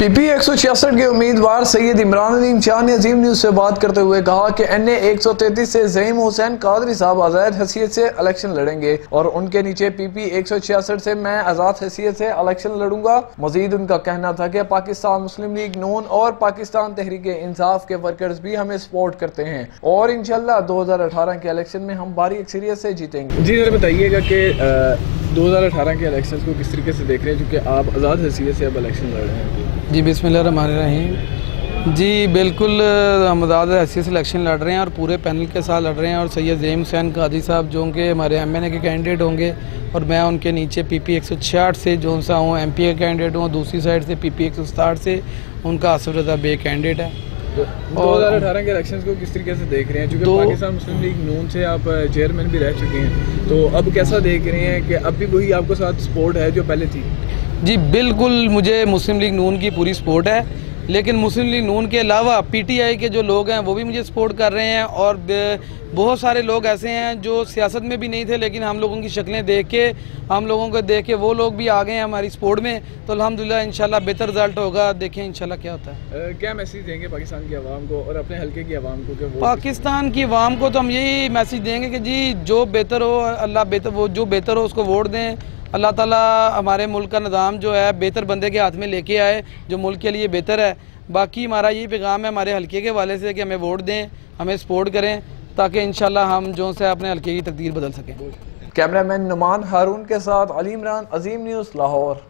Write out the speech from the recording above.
PP 166 के उम्मीदवार सैयद इमरान अलीम शाह ने अजीम न्यूज से बात करते हुए कहा कि NA 133 से ज़हीम हुसैन कादरी साहब आज़ाद हैसियत से इलेक्शन लड़ेंगे और उनके नीचे पीपी 166 से मैं आज़ाद हैसियत से इलेक्शन लड़ूंगा। मजीद उनका कहना था कि पाकिस्तान मुस्लिम लीग नून और पाकिस्तान तहरीक इंसाफ के वर्कर्स भी हमें सपोर्ट करते हैं और इंशाल्लाह 2018 के इलेक्शन में हम भारी अक्सरियत से जीतेंगे। जी जरा बताइएगा कि 2018 के इलेक्शन को किस तरीके से देख रहे हैं, क्योंकि आप आज़ाद हैसियत से अब इलेक्शन लड़ रहे हैं। जी बिस्मिल्लाहिर्रहमानिर्रहीम। जी बिल्कुल हम आज़ाद हैसियत से इलेक्शन लड़ रहे हैं और पूरे पैनल के साथ लड़ रहे हैं और सैयद ज़हीम हुसैन कादरी साहब जो कि हमारे MNA के कैंडिडेट होंगे और मैं उनके नीचे PP 166 से जो सा हूँ MP का कैंडिडेट हूँ। दूसरी साइड से PP 167 से उनका आसिफ रज़ा बेग कैंडिडेट है। 2018 के इलेक्शन को किस तरीके से देख रहे हैं, क्योंकि पाकिस्तान मुस्लिम लीग नून से आप चेयरमैन भी रह चुके हैं, तो अब कैसा देख रहे हैं कि अब भी वही आपको साथ सपोर्ट है जो पहले थी? जी बिल्कुल, मुझे मुस्लिम लीग नून की पूरी सपोर्ट है, लेकिन मुस्लिम लीग नून के अलावा PTI के जो लोग हैं वो भी मुझे सपोर्ट कर रहे हैं और बहुत सारे लोग ऐसे हैं जो सियासत में भी नहीं थे लेकिन हम लोगों की शक्लें देख के, हम लोगों को देख के वो लोग भी आ गए हैं हमारी सपोर्ट में। तो अल्हम्दुलिल्लाह इंशाल्लाह बेहतर रिजल्ट होगा, देखें इंशाल्लाह क्या होता है। क्या मैसेज देंगे पाकिस्तान की आवाम को और अपने हल्के की आवाम को? पाकिस्तान की आवाम को तो हम यही मैसेज देंगे कि जी जो बेहतर हो अल्लाह बेहतर, वो जो बेहतर हो उसको वोट दें। अल्लाह ताला हमारे मुल्क का निज़ाम जो है बेहतर बंदे के हाथ में लेके आए जो मुल्क के लिए बेहतर है। बाकी हमारा यही पैगाम है हमारे हल्के के वाले से कि हमें वोट दें, हमें सपोर्ट करें ताकि इंशाल्लाह हम जो से अपने हल्के की तकदीर बदल सकें। कैमरामैन नुमान हारून के साथ अली इमरान, अजीम न्यूज़, लाहौर।